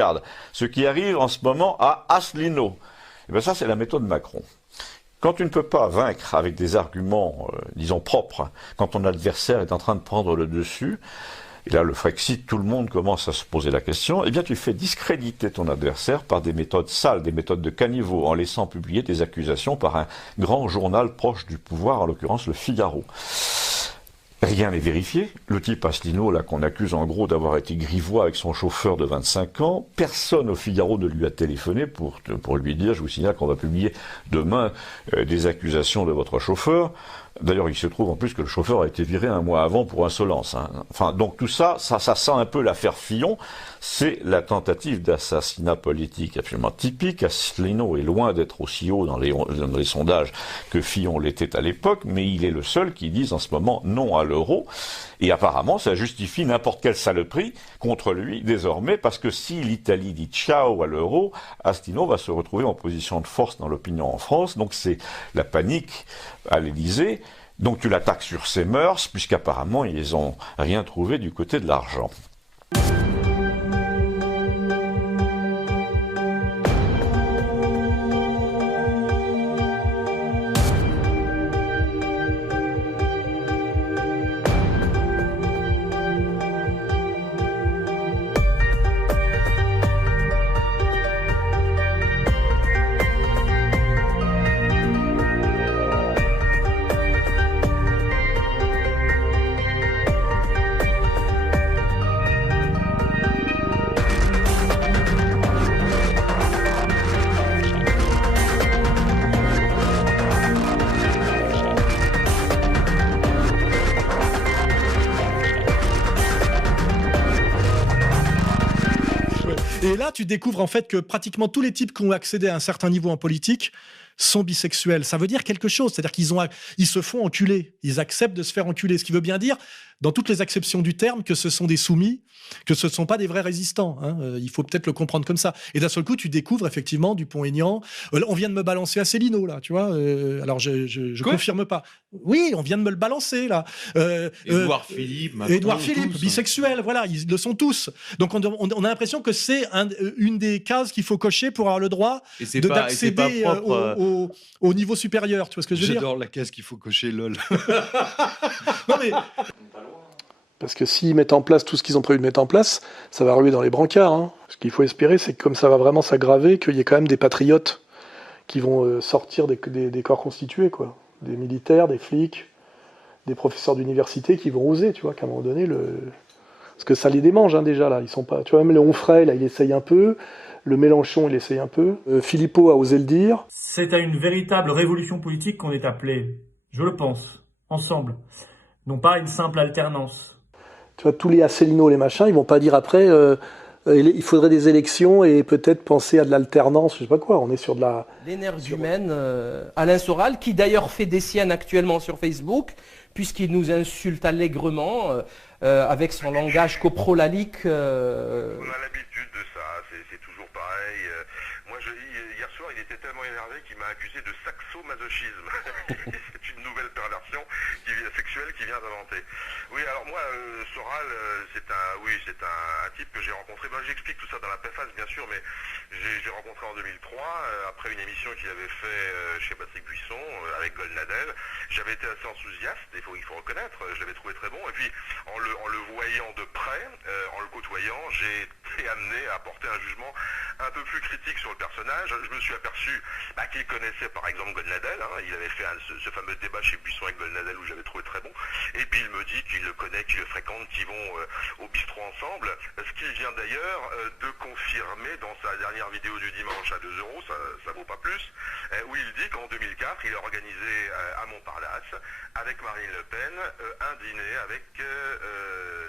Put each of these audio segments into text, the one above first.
regarde, ce qui arrive en ce moment à Asselineau. Et bien ça, c'est la méthode Macron. Quand tu ne peux pas vaincre avec des arguments, disons, propres, quand ton adversaire est en train de prendre le dessus, et là, le Frexit, tout le monde commence à se poser la question, eh bien, tu fais discréditer ton adversaire par des méthodes sales, des méthodes de caniveau, en laissant publier des accusations par un grand journal proche du pouvoir, en l'occurrence le Figaro. Rien n'est vérifié. Le type Asselineau, là, qu'on accuse en gros d'avoir été grivois avec son chauffeur de 25 ans, personne au Figaro ne lui a téléphoné pour lui dire, je vous signale qu'on va publier demain des accusations de votre chauffeur. D'ailleurs, il se trouve en plus que le chauffeur a été viré un mois avant pour insolence. Enfin, donc tout ça sent un peu l'affaire Fillon. C'est la tentative d'assassinat politique absolument typique. Asselineau est loin d'être aussi haut dans les sondages que Fillon l'était à l'époque, mais il est le seul qui dise en ce moment non à l'euro. Et apparemment, ça justifie n'importe quelle saloperie contre lui désormais, parce que si l'Italie dit ciao à l'euro, Asselineau va se retrouver en position de force dans l'opinion en France. Donc c'est la panique à l'Élysée. Donc tu l'attaques sur ses mœurs, puisqu'apparemment ils n'ont rien trouvé du côté de l'argent. Et là, tu découvres en fait que pratiquement tous les types qui ont accédé à un certain niveau en politique sont bisexuels. Ça veut dire quelque chose, c'est-à-dire qu'ils se font enculer, ils acceptent de se faire enculer, ce qui veut bien dire, dans toutes les acceptions du terme, que ce sont des soumis, que ce ne sont pas des vrais résistants. Il faut peut-être le comprendre comme ça. Et d'un seul coup, tu découvres effectivement Dupont-Aignan. On vient de me balancer Asselineau, là, tu vois. Alors, je confirme pas. Oui, on vient de me le balancer, là. Édouard Philippe, Macron, Édouard Philippe, tous. bisexuel, voilà, ils le sont tous. Donc, on a l'impression que c'est une des cases qu'il faut cocher pour avoir le droit d'accéder au niveau supérieur. Tu vois ce que je veux dire ? J'adore la case qu'il faut cocher, lol. Non, mais... Parce que s'ils mettent en place tout ce qu'ils ont prévu de mettre en place, ça va ruer dans les brancards. Ce qu'il faut espérer, c'est que comme ça va vraiment s'aggraver, qu'il y ait quand même des patriotes qui vont sortir des corps constitués, quoi. Des militaires, des flics, des professeurs d'université qui vont oser, tu vois, qu'à un moment donné, parce que ça les démange déjà, là. Ils sont pas... Tu vois, même le Onfray, là, il essaye un peu. Le Mélenchon, il essaye un peu. Philippot a osé le dire. C'est à une véritable révolution politique qu'on est appelé, je le pense, ensemble. Non pas une simple alternance. Tu vois, tous les Asselineau, les machins, ils vont pas dire après, il faudrait des élections et peut-être penser à de l'alternance, je sais pas quoi, on est sur de la... L'énergumène, Alain Soral, qui d'ailleurs fait des siennes actuellement sur Facebook, puisqu'il nous insulte allègrement, avec son langage coprolalique. On a l'habitude de ça, c'est toujours pareil. Moi, hier soir, il était tellement énervé qu'il m'a accusé de saxo-masochisme. C'est une nouvelle perversion sexuelle qui vient d'inventer. Oui, alors moi, Soral, c'est un type que j'ai rencontré. Ben, j'explique tout ça dans la préface, bien sûr, mais j'ai rencontré en 2003, après une émission qu'il avait fait chez Patrick Buisson, avec Goldnadel. J'avais été assez enthousiaste, il faut reconnaître, je l'avais trouvé très bon. Et puis, en le voyant de près, en le côtoyant, j'ai été amené à porter un jugement un peu plus critique sur le personnage. Je me suis aperçu qu'il connaissait par exemple Goldnadel, il avait fait ce fameux débat chez Buisson avec Goldnadel où j'avais trouvé très bon, et puis il me dit qu'il le connaît, qu'il le fréquente, qu'ils vont au bistrot ensemble, ce qu'il vient d'ailleurs de confirmer dans sa dernière vidéo du dimanche à 2 euros, ça vaut pas plus, où il dit qu'en 2004 il a organisé à Montparnasse avec Marine Le Pen un dîner avec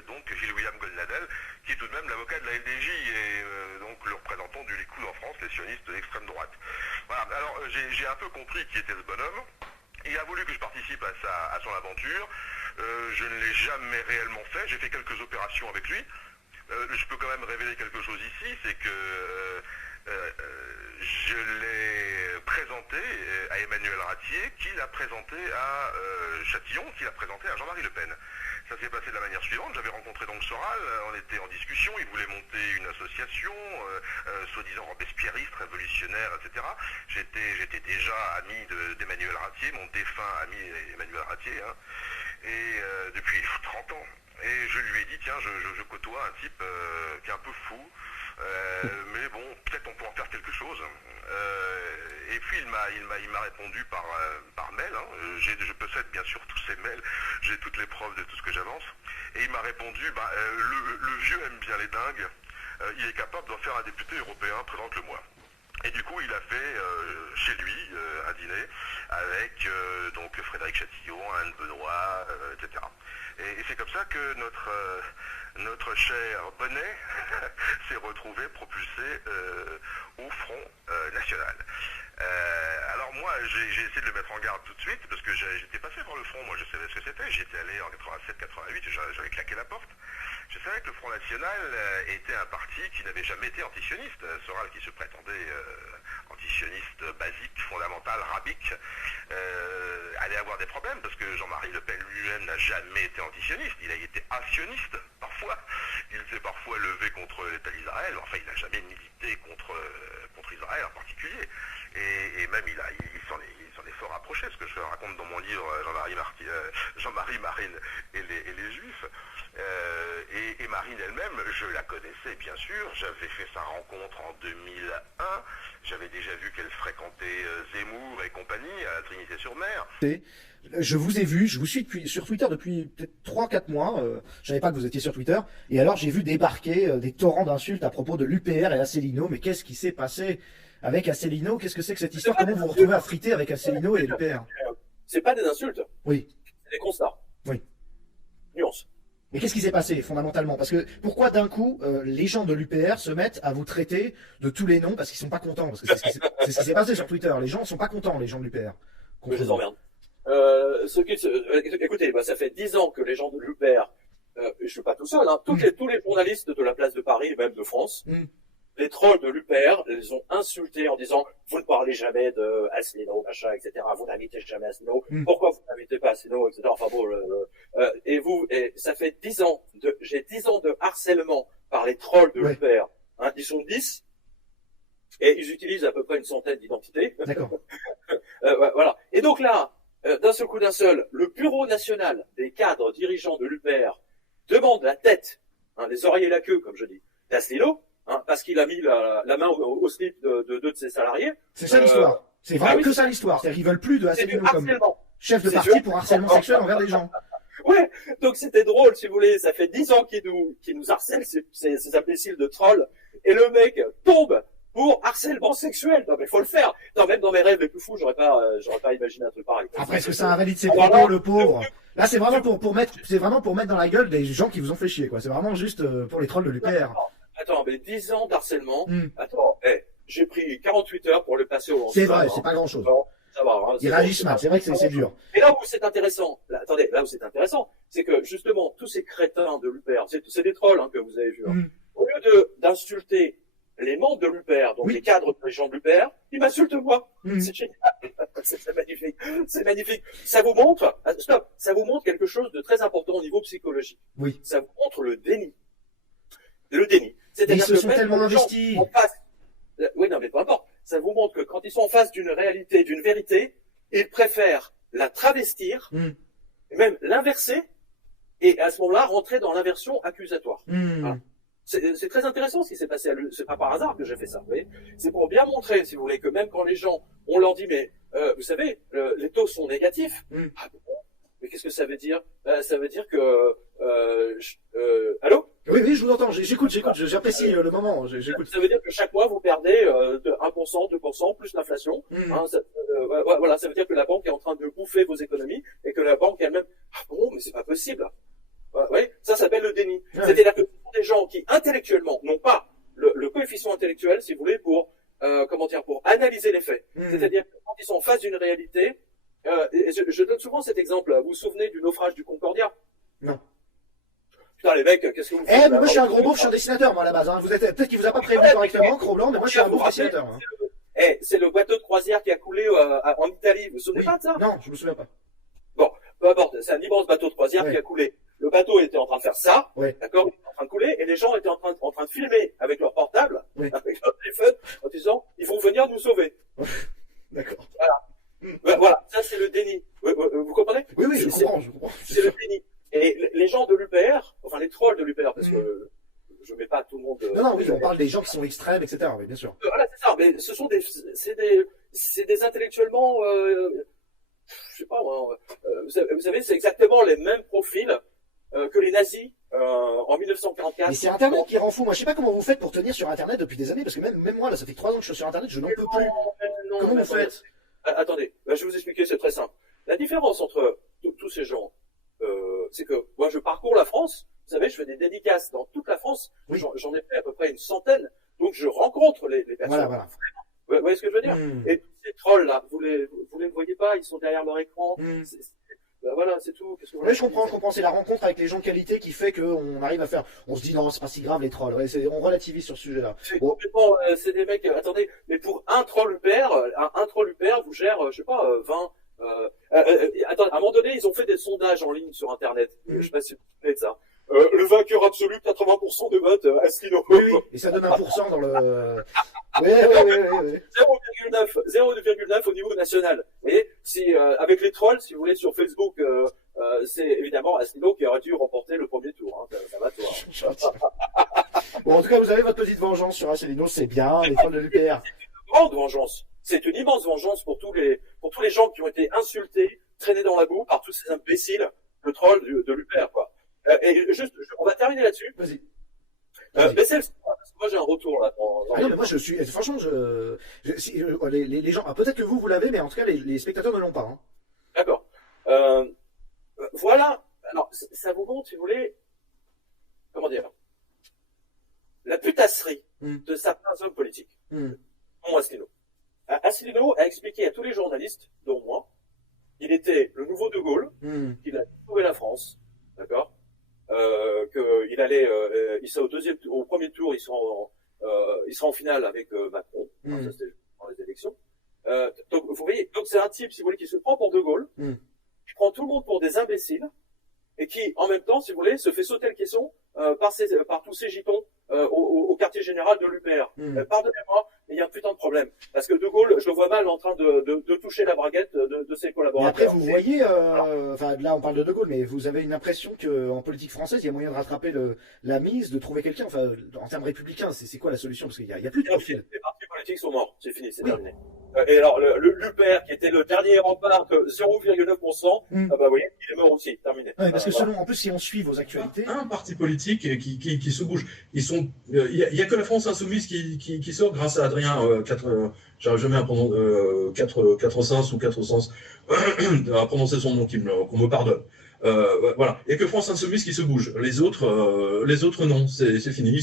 donc Gilles-William Goldnadel, qui est tout de même l'avocat de la LDJ et donc le représentant du Likoud en France, les sionistes d'extrême droite. Voilà, alors j'ai un peu compris qui était ce bonhomme. Il a voulu que je participe à son aventure. Je ne l'ai jamais réellement fait. J'ai fait quelques opérations avec lui. Je peux quand même révéler quelque chose ici, c'est que je l'ai présenté à Emmanuel Ratier, qui l'a présenté à Châtillon, qui l'a présenté à Jean-Marie Le Pen. Ça s'est passé de la manière suivante. J'avais rencontré donc Soral, on était en discussion, il voulait monter une association, soi-disant robespierriste, révolutionnaire, etc. J'étais déjà ami d'Emmanuel Ratier, mon défunt ami Emmanuel Ratier, hein, et depuis 30 ans. Et je lui ai dit, tiens, je côtoie un type qui est un peu fou, mais bon, peut-être on peut en faire quelque chose. Et puis il m'a répondu par mail, hein. Je possède bien sûr tous ces mails, j'ai toutes les preuves de tout ce que j'avance. Et il m'a répondu, le vieux aime bien les dingues, il est capable d'en faire un député européen, présente-le-moi. Et du coup, il a fait chez lui un dîner avec donc Frédéric Chatillon, Anne Benoît, etc. Et c'est comme ça que notre cher Bonnet s'est retrouvé propulsé au Front National. Alors moi, j'ai essayé de le mettre en garde tout de suite, parce que j'étais passé par le Front, moi je savais ce que c'était, j'y étais allé en 87-88, j'avais claqué la porte. Je savais que le Front National était un parti qui n'avait jamais été antisioniste. Soral, qui se prétendait antisioniste basique, fondamental, rabique, allait avoir des problèmes, parce que Jean-Marie Le Pen lui-même n'a jamais été antisioniste. Il a été asioniste, parfois. Il s'est parfois levé contre l'État d'Israël. Enfin, il n'a jamais milité contre Israël en particulier. Et même, il s'en est fort rapproché, ce que je raconte dans mon livre Jean-Marie Marine et les Juifs. Et Marine elle-même, je la connaissais bien sûr, j'avais fait sa rencontre en 2001, j'avais déjà vu qu'elle fréquentait Zemmour et compagnie à Trinité-sur-Mer. Je vous ai vu, je vous suis sur Twitter depuis peut-être 3-4 mois, je savais pas que vous étiez sur Twitter, et alors j'ai vu débarquer des torrents d'insultes à propos de l'UPR et Asselineau, mais qu'est-ce qui s'est passé avec Asselineau? Qu'est-ce que c'est que cette histoire? Comment vous vous retrouvez à friter avec Asselineau et l'UPR? C'est pas des insultes. Oui. C'est des constats. Oui. Nuance. Mais qu'est-ce qui s'est passé fondamentalement? Parce que pourquoi d'un coup les gens de l'UPR se mettent à vous traiter de tous les noms parce qu'ils sont pas contents? Parce que c'est ce qui s'est passé sur Twitter. Les gens sont pas contents, les gens de l'UPR. Je les emmerde. Écoutez, ça fait 10 ans que les gens de l'UPR, je suis pas tout seul, hein, tous les journalistes de la place de Paris et même de France, les trolls de l'UPR les ont insultés en disant vous ne parlez jamais de Asselineau, machin, etc. Vous n'invitez jamais Asselineau. Pourquoi vous n'invitez pas Asselineau, etc. Enfin bon, et ça fait 10 ans j'ai 10 ans de harcèlement par les trolls de l'UPR. Hein, ils sont 10 et ils utilisent à peu près une centaine d'identités. D'accord. Voilà. Et donc là, d'un seul coup d'un seul, le bureau national des cadres dirigeants de l'UPR demande la tête, hein, les oreilles et la queue, comme je dis, d'Asselineau. Hein, parce qu'il a mis la main au slip de deux de ses salariés. C'est ça l'histoire. C'est vraiment que ça l'histoire. C'est-à-dire qu'ils veulent plus de Asselineau comme chef de parti pour harcèlement sexuel envers les gens. Ouais, donc c'était drôle, si vous voulez. Ça fait 10 ans qu'ils nous harcèlent, ces imbéciles de trolls. Et le mec tombe pour harcèlement sexuel. Non mais faut le faire. Non, même dans mes rêves les plus fous, j'aurais pas imaginé un truc pareil. Après, est-ce que ça invalide ses propos, le pauvre? Là, c'est vraiment pour mettre dans la gueule des gens qui vous ont fait chier, quoi. C'est vraiment juste pour les trolls de l'UPR. Attends, mais 10 ans d'harcèlement. Attends, j'ai pris 48 heures pour le passer au C'est vrai, c'est pas grand chose. Ça va, hein, ils réagissent mal, c'est vrai que c'est dur. Et là où c'est intéressant, c'est que justement, tous ces crétins de l'UPR, c'est des trolls, hein, que vous avez vu, hein. Au lieu d'insulter les membres de l'UPR, donc les cadres de gens de l'UPR, ils m'insultent moi. C'est génial. C'est magnifique. C'est magnifique. Ça vous montre, ça vous montre quelque chose de très important au niveau psychologique. Oui. Ça vous montre le déni. Le déni. C'est-à-dire que ils se sont tellement investis. Oui, non, mais peu importe. Ça vous montre que quand ils sont en face d'une réalité, d'une vérité, ils préfèrent la travestir, et même l'inverser, et à ce moment-là, rentrer dans l'inversion accusatoire. Voilà. C'est très intéressant ce qui s'est passé à lui. C'est pas par hasard que j'ai fait ça, vous voyez. C'est pour bien montrer, si vous voulez, que même quand les gens, on leur dit, mais, vous savez, les taux sont négatifs. Ah bon? Mais qu'est-ce que ça veut dire? Ça veut dire que, allô? Oui, je vous entends, j'écoute, j'apprécie le moment, j'écoute. Ça veut dire que chaque mois, vous perdez de 1%, 2%, plus l'inflation. Hein, voilà, ça veut dire que la banque est en train de bouffer vos économies et que la banque elle-même, ah bon, mais c'est pas possible. Ouais, ça s'appelle le déni. C'est-à-dire que des gens qui, intellectuellement, n'ont pas le coefficient intellectuel, si vous voulez, pour analyser les faits. C'est-à-dire que quand ils sont en face d'une réalité, et je donne souvent cet exemple. Vous vous souvenez du naufrage du Concordia? Non. Putain, les mecs, qu'est-ce que vous faites? Moi, je suis un gros beauf, je suis un dessinateur, moi, à la base, hein. Peut-être qu'il vous a pas prévenu correctement, Cro-Blanc, mais moi, je suis un beauf dessinateur, hein. C'est le bateau de croisière qui a coulé en Italie. Vous vous souvenez pas de ça? Non, je me souviens pas. Bon, peu importe. C'est un immense bateau de croisière qui a coulé. le bateau était en train de faire ça, Ouais. d'accord, il était en train de couler, et les gens étaient en train de filmer avec leur portable, Oui. avec leur téléphone, en disant, ils vont venir nous sauver. D'accord. Voilà, ça c'est le déni. Vous comprenez? Oui, je C'est- comprends. C'est le déni. Et les gens de l'UPR, enfin les trolls de l'UPR, parce que je mets pas tout le monde. Non, oui, on parle des gens qui sont extrêmes, etc. Oui, bien sûr. Voilà, c'est ça. Mais ce sont c'est des intellectuellement, je sais pas moi. Vous savez, c'est exactement les mêmes profils que les nazis en 1944. Mais c'est Internet qui rend fou. Moi, je sais pas comment vous faites pour tenir sur Internet depuis des années, parce que même moi, là, ça fait 3 ans que je suis sur Internet, je n'en peux plus. Non, Comment mais vous faites? Attendez, je vais vous expliquer, c'est très simple. La différence entre tous ces gens, c'est que moi je parcours la France, vous savez, je fais des dédicaces dans toute la France, Oui. j'en ai fait à peu près une centaine, donc je rencontre les personnes. Voilà. Vous voyez ce que je veux dire? Et tous ces trolls là, vous les voyez pas, ils sont derrière leur écran. Voilà, c'est tout. Qu'est-ce que vous Oui, je comprends. C'est la rencontre avec les gens de qualité qui fait qu'on arrive à faire. On se dit non, c'est pas si grave les trolls. Ouais, on relativise sur ce sujet-là. C'est complètement, c'est des mecs. Attendez, mais pour un troll UPR, un troll UPR vous gère, je sais pas, 20. Attendez, à un moment donné, ils ont fait des sondages en ligne sur Internet. Je sais pas si vous vous souvenez de ça. Le vainqueur absolu, 80% de vote, Asselineau. Oui, et ça donne 1% dans le. Oui. 0,9 au niveau national. Et si avec les trolls, si vous voulez, sur Facebook, c'est évidemment Asselineau qui aurait dû remporter le premier tour. Hein. Ça va, toi. Bon, en tout cas, vous avez votre petite vengeance sur Asselineau, c'est bien. Les trolls de l'UPR. C'est une grande vengeance. C'est une immense vengeance pour tous les gens qui ont été insultés, traînés dans la boue par tous ces imbéciles, le troll de l'UPR, quoi. Et juste, on va terminer là-dessus. Vas-y. Mais c'est parce que moi j'ai un retour là. Ah non, mais moi je suis. Franchement, les gens. Peut-être que vous l'avez, mais en tout cas, les spectateurs ne l'ont pas. Hein. D'accord. Voilà. Alors, ça vous montre, si vous voulez, comment dire, la putasserie de certains hommes politiques. Dont Asselineau. Asselineau a expliqué à tous les journalistes, dont moi, qu'il était le nouveau De Gaulle, qu'il a sauvé la France, d'accord, qu'il allait, il sera au premier tour, il sera en finale avec Macron. Enfin, ça c'était dans les élections. Donc vous voyez, donc c'est un type, si vous voulez, qui se prend pour De Gaulle, qui prend tout le monde pour des imbéciles, et qui, en même temps, si vous voulez, se fait sauter le caisson par tous ces gitons au quartier général de l'UPR. Pardonnez-moi, mais il y a un putain de problème. Parce que De Gaulle, je le vois mal en train de toucher la braguette de ses collaborateurs. Mais après, vous voyez, là on parle de Gaulle, mais vous avez une impression qu'en politique française, il y a moyen de rattraper la mise, de trouver quelqu'un, enfin, en termes républicains, c'est quoi la solution? Parce qu'il y a plus de profil. Les partis politiques sont morts, c'est fini, c'est terminé. Et alors, l'UPR, qui était le dernier rempart de 0,9%, bah, vous voyez, il est mort aussi, terminé. Ouais, parce que selon, en plus, si on suit vos actualités. Un parti politique qui se bouge. Il y a que la France Insoumise qui sort grâce à Adrien, j'arrive jamais à prononcer, 4 ou 4 sens, à prononcer son nom, qu'on me pardonne. Voilà. Il y a que France Insoumise qui se bouge. Les autres non. C'est fini.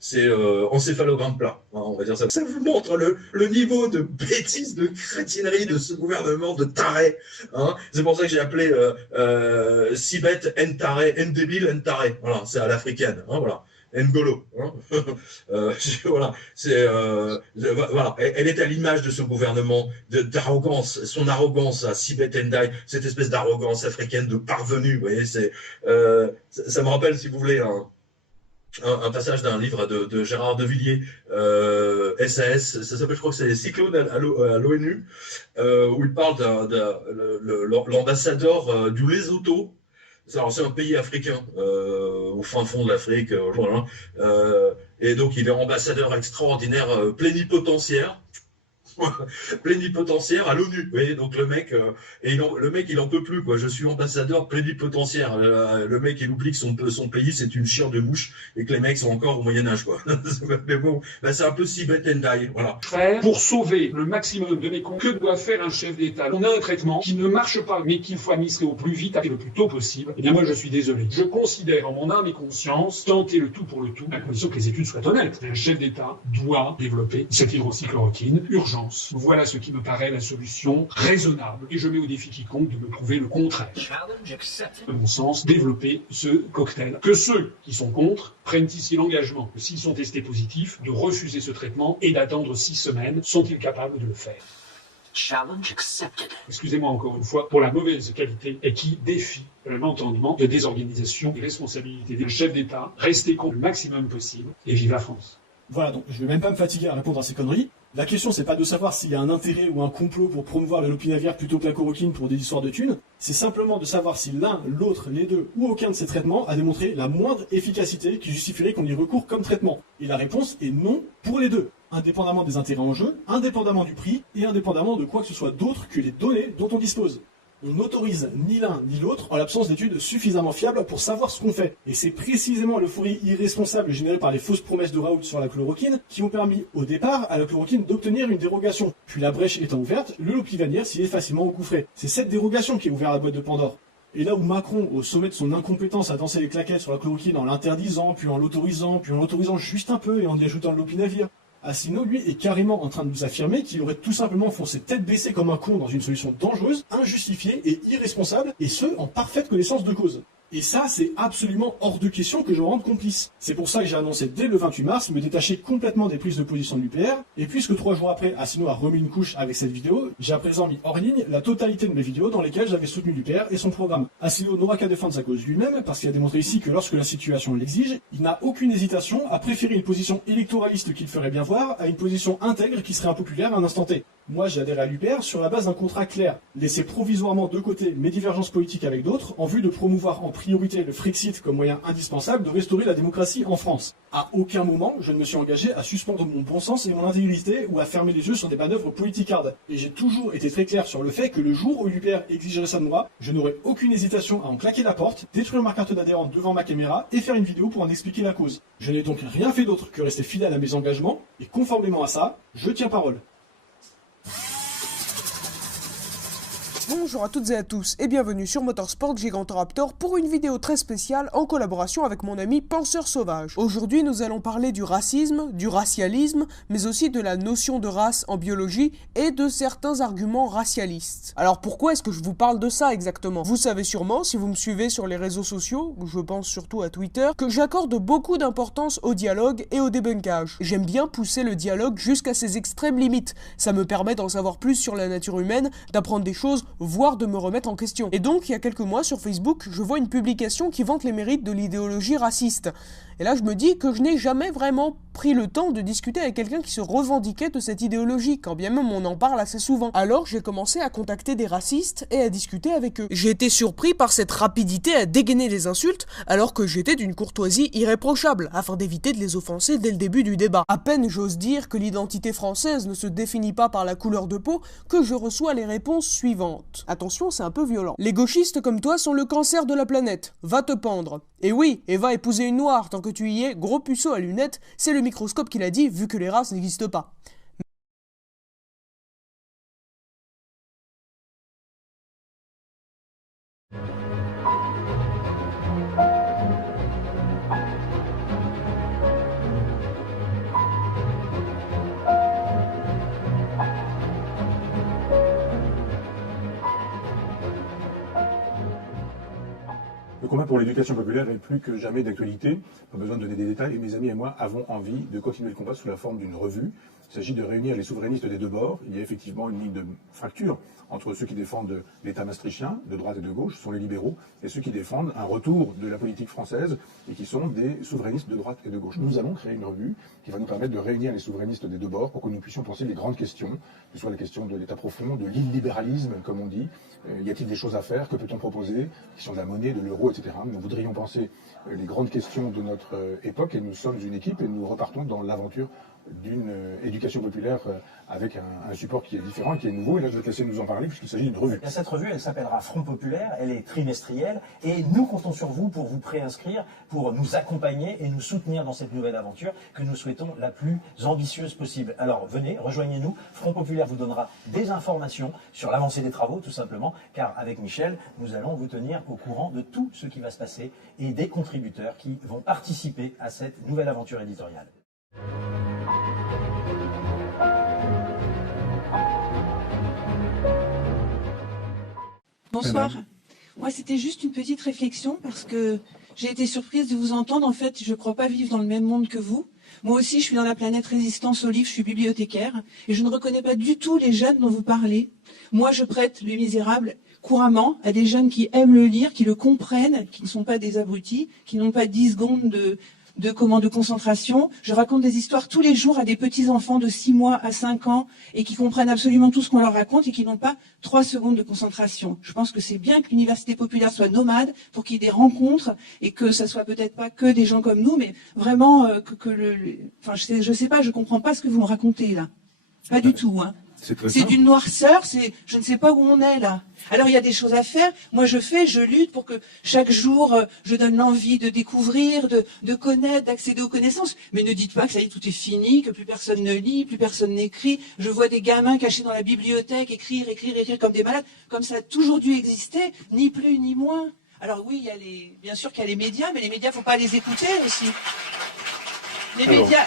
C'est encéphalogramme plat. Hein, on va dire ça. Ça vous montre le niveau de bêtise, de crétinerie de ce gouvernement de taré. Hein. C'est pour ça que j'ai appelé si bête, n taré, n débile, n taré. Voilà. C'est à l'africaine. Hein, voilà. N'Golo. Hein. Voilà, voilà. Elle est à l'image de ce gouvernement d'arrogance, son arrogance à Sibeth Ndiaye, cette espèce d'arrogance africaine de parvenu. Vous voyez, ça me rappelle, si vous voulez, un passage d'un livre de Gérard Devilliers, SAS, ça s'appelle, je crois que c'est Cyclone à l'ONU, où il parle l'ambassadeur du Lesotho. Alors c'est un pays africain, au fin fond de l'Afrique, voilà. Et donc il est ambassadeur extraordinaire, plénipotentiaire à l'ONU. Vous voyez, donc le mec, il en peut plus, quoi. Je suis ambassadeur plénipotentiaire. Le mec, il oublie que son pays, c'est une chière de mouche et que les mecs sont encore au Moyen-Âge, quoi. Mais bon, là, c'est un peu Sibeth Ndiaye, voilà. Pour sauver le maximum de mes comptes, que doit faire un chef d'État? On a un traitement qui ne marche pas, mais qu'il faut administrer au plus vite et le plus tôt possible. Eh bien, moi, je suis désolé. Je considère en mon âme et conscience tenter le tout pour le tout, à condition que les études soient honnêtes. Un chef d'État doit développer cette hydroxychloroquine urgente. Voilà ce qui me paraît la solution raisonnable. Et je mets au défi quiconque de me prouver le contraire. De mon sens, développer ce cocktail. Que ceux qui sont contre prennent ici l'engagement, s'ils sont testés positifs, de refuser ce traitement et d'attendre 6 semaines. Sont-ils capables de le faire? Challenge accepted. Excusez-moi encore une fois pour la mauvaise qualité et qui défie l'entendement de désorganisation des responsabilités des chefs d'État. Restez con le maximum possible et vive la France. Voilà, donc je vais même pas me fatiguer à répondre à ces conneries. La question, c'est pas de savoir s'il y a un intérêt ou un complot pour promouvoir le lopinavir plutôt que la chloroquine pour des histoires de thunes. C'est simplement de savoir si l'un, l'autre, les deux ou aucun de ces traitements a démontré la moindre efficacité qui justifierait qu'on y recourt comme traitement. Et la réponse est non pour les deux, indépendamment des intérêts en jeu, indépendamment du prix et indépendamment de quoi que ce soit d'autre que les données dont on dispose. On n'autorise ni l'un ni l'autre en l'absence d'études suffisamment fiables pour savoir ce qu'on fait. Et c'est précisément l'euphorie irresponsable générée par les fausses promesses de Raoult sur la chloroquine qui ont permis au départ à la chloroquine d'obtenir une dérogation. Puis la brèche étant ouverte, le lopinavir s'y est facilement engouffré. C'est cette dérogation qui a ouvert la boîte de Pandore. Et là où Macron, au sommet de son incompétence, a dansé les claquettes sur la chloroquine en l'interdisant, puis en l'autorisant juste un peu et en y ajoutant le lopinavir, Asselineau, lui, est carrément en train de nous affirmer qu'il aurait tout simplement foncé tête baissée comme un con dans une solution dangereuse, injustifiée et irresponsable, et ce, en parfaite connaissance de cause. Et ça, c'est absolument hors de question que je me rende complice. C'est pour ça que j'ai annoncé dès le 28 mars me détacher complètement des prises de position de l'UPR, et puisque 3 jours après, Asselineau a remis une couche avec cette vidéo, j'ai à présent mis hors ligne la totalité de mes vidéos dans lesquelles j'avais soutenu l'UPR et son programme. Asselineau n'aura qu'à défendre sa cause lui-même, parce qu'il a démontré ici que lorsque la situation l'exige, il n'a aucune hésitation à préférer une position électoraliste qu'il ferait bien voir à une position intègre qui serait impopulaire à un instant T. Moi, j'ai adhéré à l'UPR sur la base d'un contrat clair, laisser provisoirement de côté mes divergences politiques avec d'autres, en vue de promouvoir en priorité le Frexit comme moyen indispensable de restaurer la démocratie en France. À aucun moment, je ne me suis engagé à suspendre mon bon sens et mon intégrité ou à fermer les yeux sur des manœuvres politicardes. Et j'ai toujours été très clair sur le fait que le jour où l'UPR exigerait ça de moi, je n'aurais aucune hésitation à en claquer la porte, détruire ma carte d'adhérent devant ma caméra et faire une vidéo pour en expliquer la cause. Je n'ai donc rien fait d'autre que rester fidèle à mes engagements, et conformément à ça, je tiens parole. Bonjour à toutes et à tous et bienvenue sur Motorsport Gigantoraptor pour une vidéo très spéciale en collaboration avec mon ami Penseur Sauvage. Aujourd'hui nous allons parler du racisme, du racialisme, mais aussi de la notion de race en biologie et de certains arguments racialistes. Alors pourquoi est-ce que je vous parle de ça exactement? Vous savez sûrement, si vous me suivez sur les réseaux sociaux, je pense surtout à Twitter, que j'accorde beaucoup d'importance au dialogue et au débunkage. J'aime bien pousser le dialogue jusqu'à ses extrêmes limites. Ça me permet d'en savoir plus sur la nature humaine, d'apprendre des choses, voire de me remettre en question. Et donc, il y a quelques mois, sur Facebook, je vois une publication qui vante les mérites de l'idéologie raciste. Et là, je me dis que je n'ai jamais vraiment pris le temps de discuter avec quelqu'un qui se revendiquait de cette idéologie, quand bien même on en parle assez souvent. Alors, j'ai commencé à contacter des racistes et à discuter avec eux. J'ai été surpris par cette rapidité à dégainer les insultes, alors que j'étais d'une courtoisie irréprochable, afin d'éviter de les offenser dès le début du débat. À peine j'ose dire que l'identité française ne se définit pas par la couleur de peau, que je reçois les réponses suivantes. Attention, c'est un peu violent. Les gauchistes comme toi sont le cancer de la planète. Va te pendre. Et oui, et va épouser une noire tant que tu y es, gros puceau à lunettes, c'est le microscope qui l'a dit, vu que les races n'existent pas. Le combat pour l'éducation populaire est plus que jamais d'actualité. Pas besoin de donner des détails. Et mes amis et moi avons envie de continuer le combat sous la forme d'une revue. Il s'agit de réunir les souverainistes des deux bords. Il y a effectivement une ligne de fracture entre ceux qui défendent l'État maastrichtien, de droite et de gauche, ce sont les libéraux, et ceux qui défendent un retour de la politique française et qui sont des souverainistes de droite et de gauche. Nous allons créer une revue qui va nous permettre de réunir les souverainistes des deux bords pour que nous puissions penser les grandes questions, que ce soit la question de l'État profond, de l'illibéralisme, comme on dit. Y a-t-il des choses à faire? Que peut-on proposer? La question de la monnaie, de l'euro, etc. Nous voudrions penser les grandes questions de notre époque et nous sommes une équipe et nous repartons dans l'aventure d'une éducation populaire avec un support qui est différent et qui est nouveau. Et là, je vais te laisser nous en parler puisqu'il s'agit d'une revue. Cette revue, elle s'appellera Front Populaire, elle est trimestrielle et nous comptons sur vous pour vous préinscrire, pour nous accompagner et nous soutenir dans cette nouvelle aventure que nous souhaitons la plus ambitieuse possible. Alors venez, rejoignez-nous. Front Populaire vous donnera des informations sur l'avancée des travaux, tout simplement, car avec Michel, nous allons vous tenir au courant de tout ce qui va se passer et des contributeurs qui vont participer à cette nouvelle aventure éditoriale. Bonsoir. Moi, c'était juste une petite réflexion parce que j'ai été surprise de vous entendre. En fait, je ne crois pas vivre dans le même monde que vous. Moi aussi, je suis dans la planète résistance aux livres, je suis bibliothécaire, et je ne reconnais pas du tout les jeunes dont vous parlez. Moi, je prête Les Misérables couramment à des jeunes qui aiment le lire, qui le comprennent, qui ne sont pas des abrutis, qui n'ont pas 10 secondes de concentration. Je raconte des histoires tous les jours à des petits-enfants de 6 mois à 5 ans et qui comprennent absolument tout ce qu'on leur raconte et qui n'ont pas 3 secondes de concentration. Je pense que c'est bien que l'université populaire soit nomade pour qu'il y ait des rencontres et que ça soit peut-être pas que des gens comme nous, mais vraiment enfin, je sais pas, je comprends pas ce que vous me racontez là. Pas du tout, hein. C'est d'une noirceur, je ne sais pas où on est là. Alors il y a des choses à faire. Moi je lutte pour que chaque jour je donne l'envie de découvrir, de connaître, d'accéder aux connaissances. Mais ne dites pas que ça y est, tout est fini, que plus personne ne lit, plus personne n'écrit. Je vois des gamins cachés dans la bibliothèque écrire comme des malades, comme ça a toujours dû exister, ni plus ni moins. Alors oui, bien sûr qu'il y a les médias, mais les médias, faut pas les écouter aussi. Les médias,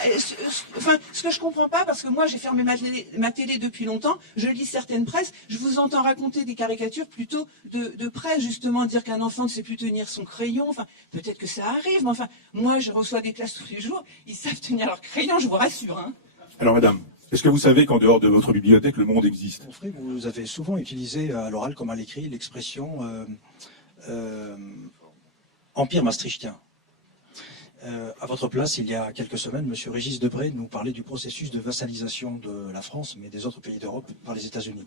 enfin, ce que je comprends pas, parce que moi j'ai fermé ma télé depuis longtemps, je lis certaines presses, je vous entends raconter des caricatures plutôt de presse, justement, dire qu'un enfant ne sait plus tenir son crayon, enfin, peut-être que ça arrive, mais enfin, moi je reçois des classes tous les jours, ils savent tenir leur crayon, je vous rassure, hein. Alors madame, est-ce que vous savez qu'en dehors de votre bibliothèque, le monde existe? Vous avez souvent utilisé à l'oral comme à l'écrit l'expression empire maastrichtien. À votre place, il y a quelques semaines, M. Régis Debray nous parlait du processus de vassalisation de la France, mais des autres pays d'Europe, par les États-Unis.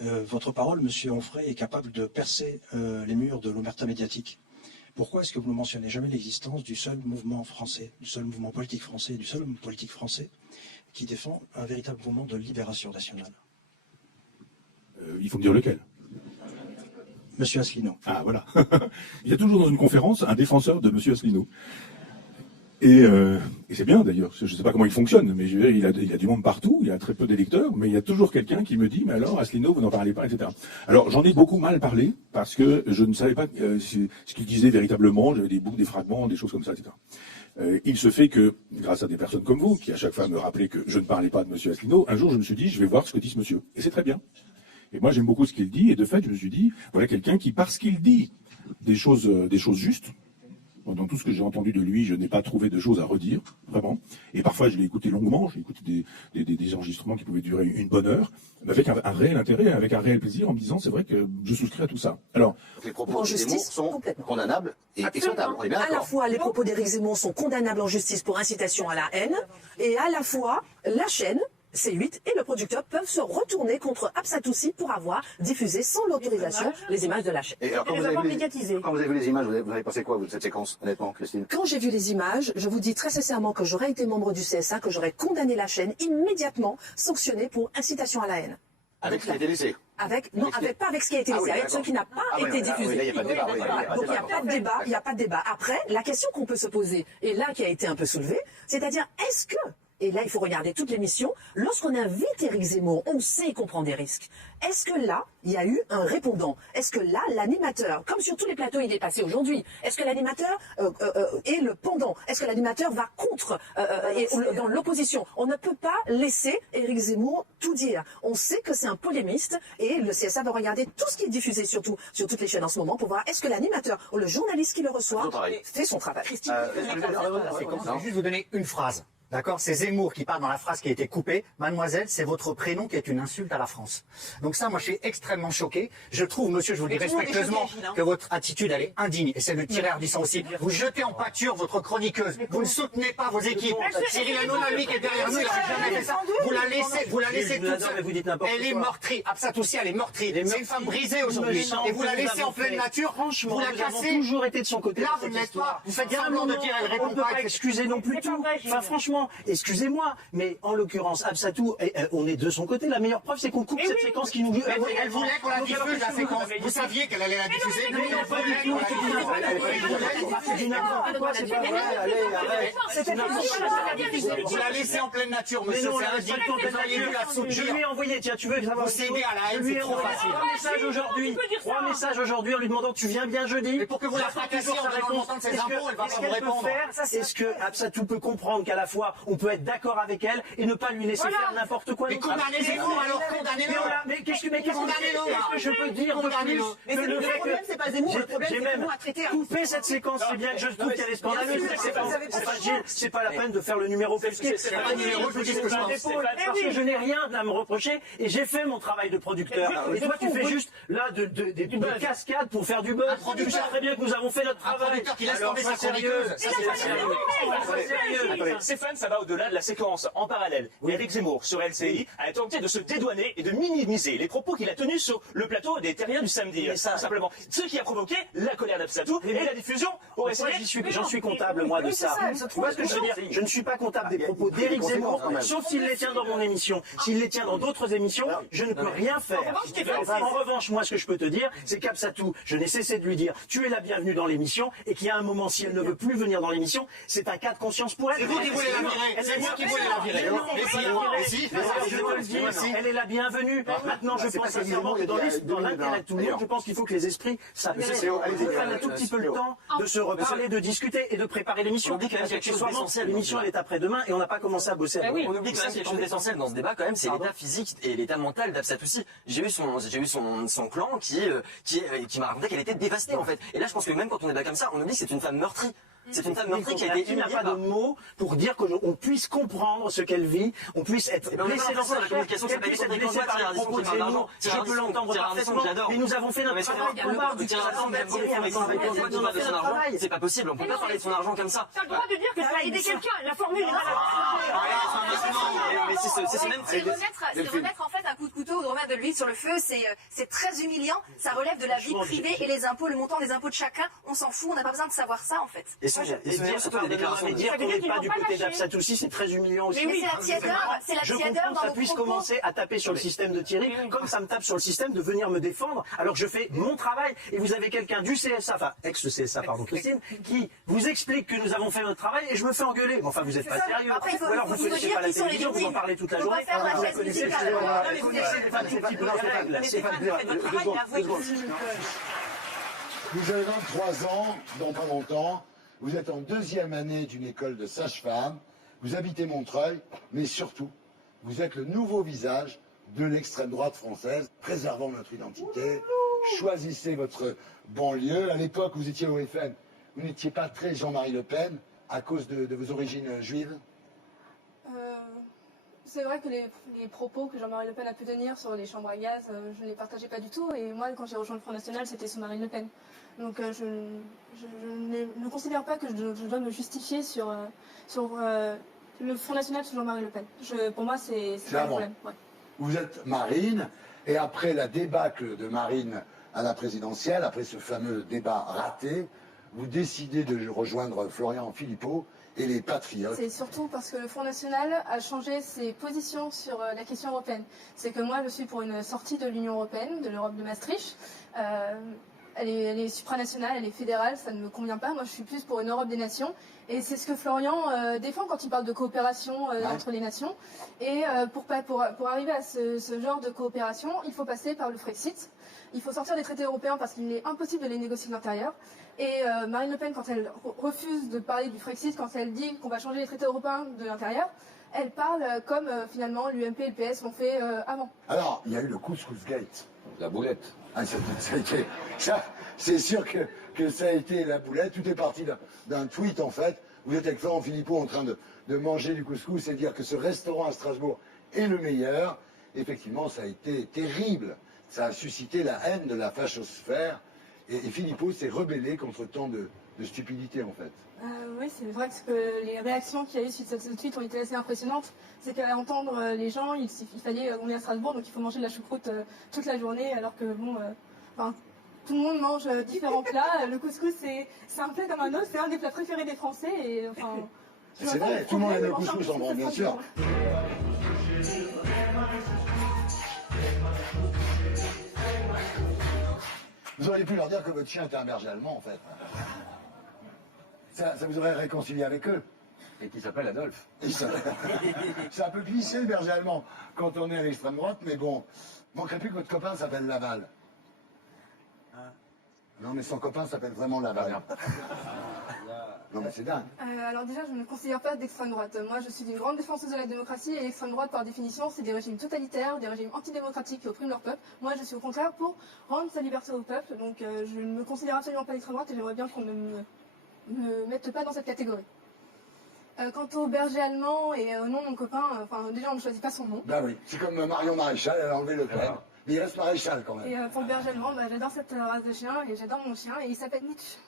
Votre parole, M. Onfray, est capable de percer les murs de l'omerta médiatique. Pourquoi est-ce que vous ne mentionnez jamais l'existence du seul mouvement français, du seul mouvement politique français, du seul homme politique français qui défend un véritable mouvement de libération nationale? Il faut me dire lequel. Monsieur Asselineau. Ah, voilà. Il y a toujours dans une conférence un défenseur de Monsieur Asselineau. Et c'est bien d'ailleurs, je ne sais pas comment il fonctionne, mais je veux dire, il a du monde partout, il a très peu d'électeurs, mais il y a toujours quelqu'un qui me dit, mais alors Asselineau, vous n'en parlez pas, etc. Alors j'en ai beaucoup mal parlé, parce que je ne savais pas ce qu'il disait véritablement, j'avais des bouts, des fragments, des choses comme ça, etc. Il se fait que, grâce à des personnes comme vous, qui à chaque fois me rappelaient que je ne parlais pas de Monsieur Asselineau, un jour je me suis dit, je vais voir ce que dit ce monsieur. Et c'est très bien. Et moi j'aime beaucoup ce qu'il dit, et de fait je me suis dit, voilà quelqu'un qui, parce qu'il dit des choses justes, dans tout ce que j'ai entendu de lui, je n'ai pas trouvé de choses à redire, vraiment. Et parfois, je l'ai écouté longuement, j'ai écouté des enregistrements qui pouvaient durer une bonne heure, mais avec un réel intérêt, avec un réel plaisir, en me disant, c'est vrai que je souscris à tout ça. Alors, les propos d'Éric Zemmour sont condamnables et exploitables, on est bien d'accord. À la fois, les propos d'Éric Zemmour sont condamnables en justice pour incitation à la haine, et à la fois, la chaîne, C8 et le producteur peuvent se retourner contre Absatoussi pour avoir diffusé sans l'autorisation les images de la chaîne. Et alors, quand vous avez vu les images, vous avez pensé quoi de cette séquence, honnêtement, Christine? Quand j'ai vu les images, je vous dis très sincèrement que j'aurais été membre du CSA, que j'aurais condamné la chaîne immédiatement, sanctionnée pour incitation à la haine. Avec ce qui a été laissé? Pas avec ce qui a été laissé, avec ce qui n'a pas été diffusé. Il n'y a pas de débat. Donc il n'y a pas de débat, il n'y a pas de débat. Après, la question qu'on peut se poser, et là qui a été un peu soulevée, c'est-à-dire est-ce que, et là il faut regarder toute l'émission, lorsqu'on invite Éric Zemmour, on sait qu'on prend des risques. Est-ce que là, il y a eu un répondant? Est-ce que là, l'animateur, comme sur tous les plateaux il est passé aujourd'hui, est-ce que l'animateur est le pendant? Est-ce que l'animateur va contre, dans l'opposition? On ne peut pas laisser Éric Zemmour tout dire. On sait que c'est un polémiste et le CSA va regarder tout ce qui est diffusé surtout sur toutes les chaînes en ce moment pour voir est-ce que l'animateur ou le journaliste qui le reçoit fait son travail. Christine, je vais juste vous donner une phrase. D'accord, c'est Zemmour qui parle dans la phrase qui a été coupée. Mademoiselle, c'est votre prénom qui est une insulte à la France. Donc ça, moi, je suis extrêmement choqué. Je trouve, monsieur, je vous le dis respectueusement, que votre attitude, elle est indigne. Et c'est le tirer du sang aussi. Vous jetez en pâture votre chroniqueuse. Vous ne soutenez pas vos équipes. Cyril Hanouna, lui, qui est derrière nous, il n'aurait jamais fait ça. Vous la laissez toute seule. Elle est meurtrie. Absatoussi, elle est meurtrie. C'est une femme brisée aujourd'hui. Et vous la laissez en pleine nature. Vous la cassez. Nous avons toujours été de son côté. Là, vous ne l'êtes pas. Vous faites semblant de dire, elle répond pas. On peut pas excuser non plus tout. Enfin, franchement, excusez-moi, mais en l'occurrence, Absatou, on est de son côté. La meilleure preuve, c'est qu'on coupe cette séquence qui nous... Elle voulait qu'on la diffuse, la séquence. Vous saviez qu'elle allait la diffuser? Non, pas du tout. C'est du n'importe quoi, c'est pas vrai. Allez, vous la laissez en pleine nature, monsieur. C'est indigne. Je lui ai envoyé, tiens, tu veux savoir... Vous cédez à la haine, c'est trop facile. Trois messages aujourd'hui en lui demandant tu viens bien jeudi. Mais pour que vous la fracassiez en donnant le montant de ses impôts, elle va pas vous répondre. Est-ce que Absatou peut comprendre qu'à la fois on peut être d'accord avec elle et ne pas lui laisser faire n'importe quoi? Mais condamnez-les-vous, alors condamnez-le. Mais qu'est-ce mais qu'est-ce que je peux dire de plus que le fait que... c'est pas Zemmour, le problème, j'ai c'est même qu'on a traité coupé cette séquence, c'est bien que je trouve qu'elle est scandaleuse. Enfin, Gilles, c'est pas la peine de faire le numéro pesqué. C'est pas le numéro pesqué, parce que je n'ai rien à me reprocher et j'ai fait mon travail de producteur. Et toi, tu fais juste là des cascades pour faire du buzz. Tu sais très bien que nous avons fait notre travail. Alors, c'est sérieux. Stéphane, ça va au-delà de la séquence. En parallèle, où Éric Zemmour, sur LCI, a tenté de se dédouaner et de minimiser les propos qu'il a tenus sur le plateau des Terriens du samedi. Tout simplement. Ce qui a provoqué la colère d'Absatou et la diffusion au SNL. J'en suis comptable, moi, de ça. Tu vois ce que je veux dire? Je ne suis pas comptable des propos d'Éric Zemmour, sauf s'il les tient dans mon émission. S'il les tient dans d'autres émissions, je ne peux rien faire. En revanche, moi, ce que je peux te dire, c'est qu'Absatou, je n'ai cessé de lui dire, tu es la bienvenue dans l'émission, et qu'il y a un moment, si elle ne veut plus venir dans l'émission, c'est un cas de conscience pour elle. C'est vous qui voulez la virer. C'est vous qui voulez la virer. Je te le dis, elle est la bienvenue. Maintenant, je pense sincèrement que dans l'intérêt de tout le monde, je pense qu'il faut que les esprits s'apaisent. Ils prennent un tout petit peu le temps de se reparler, de discuter et de préparer l'émission. On oublie quand même quelque chose d'essentiel. L'émission, elle est après-demain et on n'a pas commencé à bosser. On oublie quand même quelque chose d'essentiel dans ce débat, quand même, c'est l'état physique et l'état mental d'Absatoussi. J'ai eu son clan qui m'a raconté qu'elle était dévastée, en fait. Et là, je pense que même quand on est comme ça, on oublie que c'est une femme meurtrie. C'est une femme meurtrie qui a été humiliée. Il n'y a pas de mots pour dire qu'on puisse comprendre ce qu'elle vit, on puisse être blessé dans sa communication, c'est pas une blessé par les propos de Zemmour. Je peux l'entendre parfaitement, mais nous avons fait notre travail. C'est pas possible, on peut pas parler de son argent comme ça. T'as le droit de dire que t'as aidé quelqu'un, la formule est malade. Mais c'est ce même... C'est remettre en fait un coup de couteau ou de remettre de l'huile sur le feu, c'est très humiliant, ça relève de la vie privée et les impôts, le montant des impôts de chacun, on s'en fout, on n'a pas besoin de savoir ça en fait. Dire qu'on n'est pas du côté d'Absatoussi, c'est très humiliant aussi. Mais oui, c'est la tièdeur, je comprends que ça puisse commencer à taper sur le système de Thierry, comme ça me tape sur le système de venir me défendre, alors que je fais mon travail, et vous avez quelqu'un du CSA, enfin, ex-CSA, pardon, Christine, qui vous explique que nous avons fait notre travail, et je me fais engueuler. Enfin, vous n'êtes pas sérieux. Ou alors vous connaissez pas la télévision, vous en parlez toute la journée. Vous la connaissez pas tout petit peu les règles. Vous avez 23 ans, dans pas longtemps. Vous êtes en 2e année d'une école de sage-femme, vous habitez Montreuil, mais surtout, vous êtes le nouveau visage de l'extrême droite française, préservant notre identité, choisissez votre banlieue. À l'époque, vous étiez au FN, vous n'étiez pas très Jean-Marie Le Pen, à cause de vos origines juives? C'est vrai que les propos que Jean-Marie Le Pen a pu tenir sur les chambres à gaz, je ne les partageais pas du tout. Et moi, quand j'ai rejoint le Front National, c'était sous Marine Le Pen. Donc je ne considère pas que je dois me justifier sur le Front National sous Jean-Marie Le Pen. Pour moi, c'est pas un problème. Ouais. Vous êtes Marine, et après la débâcle de Marine à la présidentielle, après ce fameux débat raté, vous décidez de rejoindre Florian Philippot et les Patriotes. C'est surtout parce que le Front National a changé ses positions sur la question européenne. C'est que moi, je suis pour une sortie de l'Union européenne, de l'Europe de Maastricht. Elle est supranationale, elle est fédérale, ça ne me convient pas. Moi, je suis plus pour une Europe des nations. Et c'est ce que Florian défend quand il parle de coopération entre les nations. Et pour arriver à ce genre de coopération, il faut passer par le Frexit. Il faut sortir des traités européens parce qu'il est impossible de les négocier de l'intérieur. Et Marine Le Pen, quand elle refuse de parler du Frexit, quand elle dit qu'on va changer les traités européens de l'intérieur, elle parle comme finalement l'UMP et le PS l'ont fait avant. Alors, il y a eu le couscous gate. La boulette. Ah, c'est sûr que ça a été la boulette. Tout est parti d'un tweet, en fait. Vous êtes avec Florent Philippot en train de manger du couscous et dire que ce restaurant à Strasbourg est le meilleur. Effectivement, ça a été terrible. Ça a suscité la haine de la fachosphère. Et Philippot s'est rebellé contre tant de stupidité, en fait. Oui, c'est vrai que les réactions qu'il y a eu suite à ce tweet ont été assez impressionnantes. C'est qu'à entendre les gens, il fallait, on est à Strasbourg, donc il faut manger de la choucroute toute la journée, alors que bon, tout le monde mange différents plats. Le couscous, c'est un plat comme un autre, c'est un des plats préférés des Français. Et enfin, c'est vrai, tout le monde aime le couscous en France, bien sûr. Vous auriez pu leur dire que votre chien était un berger allemand, en fait. Ça vous aurait réconcilié avec eux. Et qui s'appelle Adolphe. C'est un peu glissé, le berger allemand, quand on est à l'extrême droite, mais bon, manquerait plus que votre copain s'appelle Laval. Non, mais son copain s'appelle vraiment Laval. Non mais c'est dingue. Alors déjà, je ne me considère pas d'extrême droite. Moi, je suis une grande défenseuse de la démocratie et l'extrême droite, par définition, c'est des régimes totalitaires, des régimes antidémocratiques qui oppriment leur peuple. Moi, je suis au contraire pour rendre sa liberté au peuple. Donc, je ne me considère absolument pas d'extrême droite et j'aimerais bien qu'on ne me mette pas dans cette catégorie. Quant au berger allemand et au nom de mon copain, déjà, on ne choisit pas son nom. Bah oui, c'est comme Marion Maréchal, elle a enlevé le Pen. Mais il reste Maréchal quand même. Et pour le berger allemand, j'adore cette race de chien et j'adore mon chien et il s'appelle Nietzsche.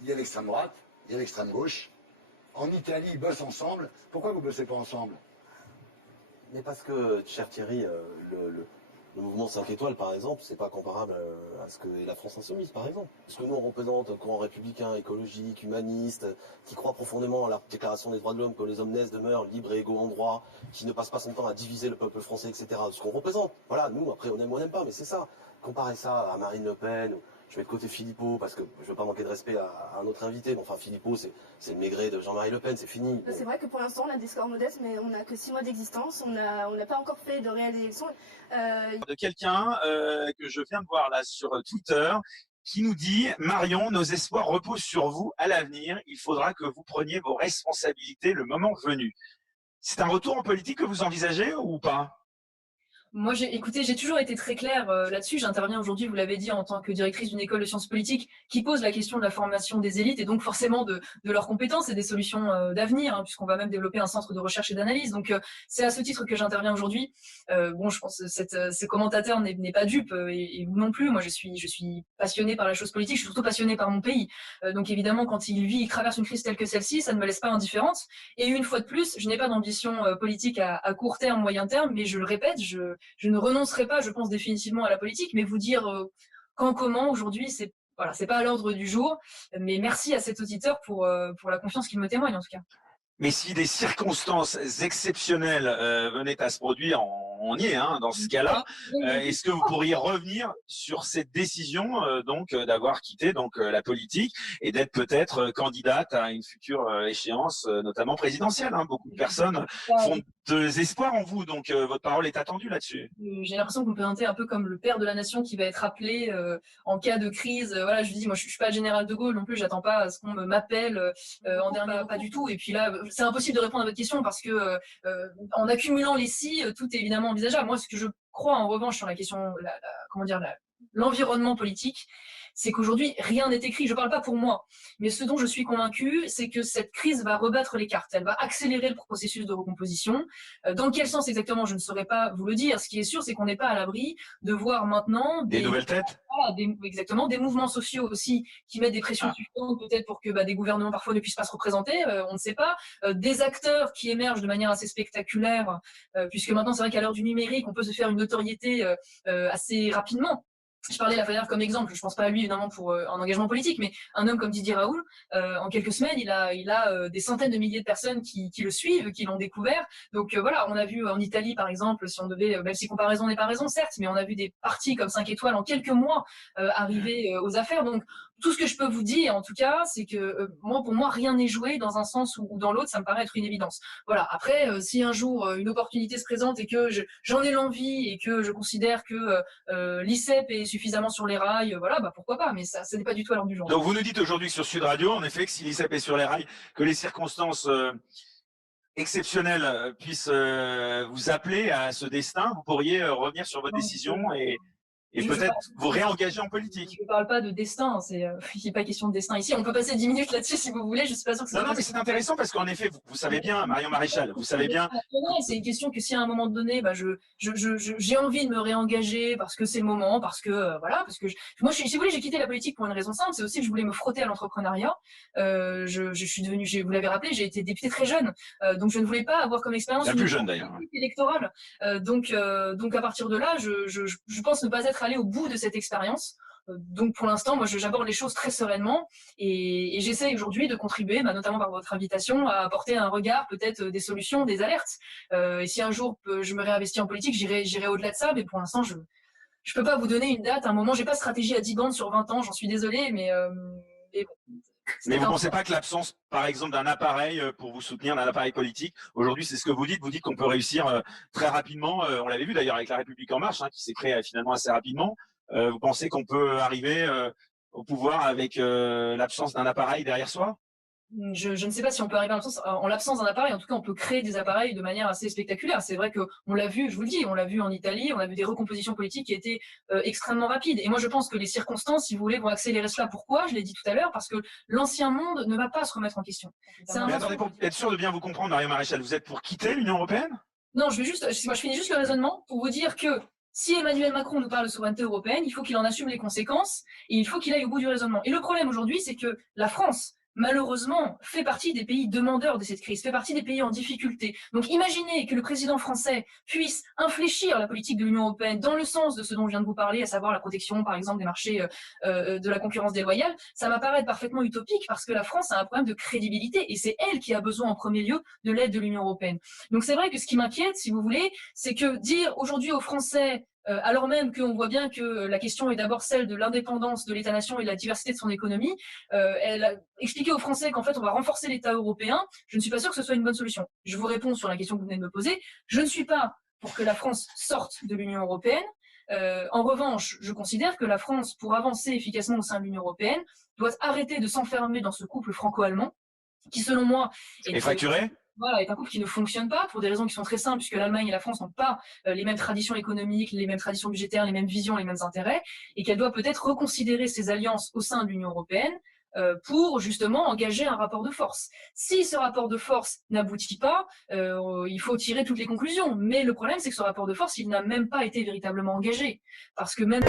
Il y a l'extrême droite, il y a l'extrême gauche. En Italie, ils bossent ensemble. Pourquoi vous ne bossez pas ensemble? Mais parce que, cher Thierry, le mouvement 5 étoiles, par exemple, c'est pas comparable à ce que est la France insoumise, par exemple. Parce que nous, on représente un courant républicain, écologique, humaniste, qui croit profondément à la Déclaration des droits de l'homme, que les hommes naissent, demeurent libres et égaux en droit, qui ne passe pas son temps à diviser le peuple français, etc. Ce qu'on représente. Voilà, nous, après, on aime ou on n'aime pas, mais c'est ça. Comparer ça à Marine Le Pen, je mets de côté Philippot, parce que je veux pas manquer de respect à un autre invité, mais enfin, Philippot, c'est le maigret de Jean-Marie Le Pen, c'est fini. C'est vrai que pour l'instant, on a des scores modestes, mais on n'a que 6 mois d'existence, on n'a pas encore fait de réelles élections. De quelqu'un que je viens de voir là sur Twitter, qui nous dit « Marion, nos espoirs reposent sur vous à l'avenir. Il faudra que vous preniez vos responsabilités le moment venu. » C'est un retour en politique que vous envisagez ou pas? Moi, écoutez, j'ai toujours été très claire là-dessus. J'interviens aujourd'hui, vous l'avez dit, en tant que directrice d'une école de sciences politiques qui pose la question de la formation des élites et donc forcément de leurs compétences et des solutions d'avenir, hein, puisqu'on va même développer un centre de recherche et d'analyse. Donc, c'est à ce titre que j'interviens aujourd'hui. Bon, je pense que ce commentateur n'est pas dupe et vous non plus. Moi, je suis passionnée par la chose politique. Je suis surtout passionnée par mon pays. Donc, évidemment, quand il traverse une crise telle que celle-ci, ça ne me laisse pas indifférente. Et une fois de plus, je n'ai pas d'ambition politique à court terme, moyen terme, mais je le répète, je ne renoncerai pas, je pense, définitivement à la politique, mais vous dire quand, comment, aujourd'hui, c'est pas à l'ordre du jour. Mais merci à cet auditeur pour la confiance qu'il me témoigne, en tout cas. Mais si des circonstances exceptionnelles venaient à se produire, on y est, hein, dans ce cas-là. Est-ce que vous pourriez revenir sur cette décision donc d'avoir quitté donc la politique et d'être peut-être candidate à une future échéance, notamment présidentielle, hein. Beaucoup de personnes font des espoirs en vous, donc votre parole est attendue là-dessus. J'ai l'impression que vous me présentez un peu comme le père de la nation qui va être appelé en cas de crise. Voilà, je vous dis, moi, je suis pas le général de Gaulle non plus. J'attends pas à ce qu'on m'appelle en dernier, pas du tout. Et puis là, c'est impossible de répondre à votre question parce que en accumulant les si, tout est évidemment envisageable. Moi, ce que je crois en revanche sur la question, l'environnement politique, c'est qu'aujourd'hui, rien n'est écrit. Je parle pas pour moi, mais ce dont je suis convaincue, c'est que cette crise va rebattre les cartes. Elle va accélérer le processus de recomposition. Dans quel sens exactement, je ne saurais pas vous le dire. Ce qui est sûr, c'est qu'on n'est pas à l'abri de voir maintenant des nouvelles têtes. Exactement, des mouvements sociaux aussi qui mettent des pressions suffisantes peut-être pour que des gouvernements parfois ne puissent pas se représenter, on ne sait pas. Des acteurs qui émergent de manière assez spectaculaire, puisque maintenant c'est vrai qu'à l'heure du numérique, on peut se faire une notoriété assez rapidement. Je parlais de Lafayette comme exemple, je pense pas à lui évidemment pour un engagement politique, mais un homme comme Didier Raoult, en quelques semaines, il a des centaines de milliers de personnes qui le suivent, qui l'ont découvert. Donc voilà, on a vu en Italie par exemple, si on devait, même si comparaison n'est pas raison certes, mais on a vu des partis comme 5 étoiles en quelques mois arriver aux affaires. Donc tout ce que je peux vous dire en tout cas, c'est que pour moi rien n'est joué dans un sens ou dans l'autre, ça me paraît être une évidence. Voilà, après si un jour une opportunité se présente et que j'en ai l'envie et que je considère que l'ICEP est suffisamment sur les rails, voilà, pourquoi pas, mais ça n'est pas du tout à l'ordre du jour. Donc vous nous dites aujourd'hui sur Sud Radio, en effet, que si l'ICEP est sur les rails, que les circonstances exceptionnelles puissent vous appeler à ce destin, vous pourriez revenir sur votre décision et peut-être vous réengager en politique. Je ne parle pas de destin, il n'est pas question de destin ici. On peut passer 10 minutes là-dessus si vous voulez, je ne suis pas sûre que ça. Non, mais c'est intéressant parce qu'en effet, vous savez bien, Marion Maréchal, vous savez bien. C'est une question que si à un moment donné, j'ai envie de me réengager parce que c'est le moment, parce que moi, si vous voulez, j'ai quitté la politique pour une raison simple, c'est aussi que je voulais me frotter à l'entrepreneuriat. Je suis devenue, vous l'avez rappelé, j'ai été députée très jeune, donc je ne voulais pas avoir comme expérience la plus jeune d'ailleurs électorale. Donc à partir de là, je pense ne pas être allé au bout de cette expérience. Donc pour l'instant, moi j'aborde les choses très sereinement et j'essaie aujourd'hui de contribuer, notamment par votre invitation, à apporter un regard, peut-être des solutions, des alertes. Et si un jour je me réinvestis en politique, j'irai au-delà de ça, mais pour l'instant je peux pas vous donner une date, un moment. J'ai pas de stratégie à 10 bandes sur 20 ans, j'en suis désolée, mais bon. Mais vous ne pensez pas que l'absence, par exemple, d'un appareil pour vous soutenir, d'un appareil politique, aujourd'hui, c'est ce que vous dites qu'on peut réussir très rapidement. On l'avait vu d'ailleurs avec La République En Marche, qui s'est créée finalement assez rapidement. Vous pensez qu'on peut arriver au pouvoir avec l'absence d'un appareil derrière soi? je ne sais pas si on peut arriver en l'absence d'un appareil. En tout cas, on peut créer des appareils de manière assez spectaculaire. C'est vrai qu'on l'a vu, je vous le dis, on l'a vu en Italie, on a vu des recompositions politiques qui étaient extrêmement rapides. Et moi, je pense que les circonstances, si vous voulez, vont accélérer cela. Pourquoi? Je l'ai dit tout à l'heure, parce que l'ancien monde ne va pas se remettre en question. Mais attendez, pour être sûr de bien vous comprendre, Marion Maréchal, vous êtes pour quitter l'Union européenne? Non, je finis juste le raisonnement pour vous dire que si Emmanuel Macron nous parle de souveraineté européenne, il faut qu'il en assume les conséquences et il faut qu'il aille au bout du raisonnement. Et le problème aujourd'hui, c'est que la France, malheureusement, fait partie des pays demandeurs de cette crise, fait partie des pays en difficulté. Donc imaginez que le président français puisse infléchir la politique de l'Union européenne dans le sens de ce dont je viens de vous parler, à savoir la protection, par exemple, des marchés de la concurrence déloyale. Ça m'apparaît parfaitement utopique parce que la France a un problème de crédibilité et c'est elle qui a besoin en premier lieu de l'aide de l'Union européenne. Donc c'est vrai que ce qui m'inquiète, si vous voulez, c'est que dire aujourd'hui aux Français alors même qu'on voit bien que la question est d'abord celle de l'indépendance de l'État-nation et de la diversité de son économie, elle a expliqué aux Français qu'en fait on va renforcer l'État européen. Je ne suis pas sûr que ce soit une bonne solution. Je vous réponds sur la question que vous venez de me poser. Je ne suis pas pour que la France sorte de l'Union européenne. En revanche, je considère que la France, pour avancer efficacement au sein de l'Union européenne, doit arrêter de s'enfermer dans ce couple franco-allemand qui, selon moi, est fracturé. Voilà, est un couple qui ne fonctionne pas pour des raisons qui sont très simples, puisque l'Allemagne et la France n'ont pas les mêmes traditions économiques, les mêmes traditions budgétaires, les mêmes visions, les mêmes intérêts, et qu'elle doit peut-être reconsidérer ses alliances au sein de l'Union européenne pour justement engager un rapport de force. Si ce rapport de force n'aboutit pas, il faut tirer toutes les conclusions. Mais le problème, c'est que ce rapport de force, il n'a même pas été véritablement engagé. Parce que même...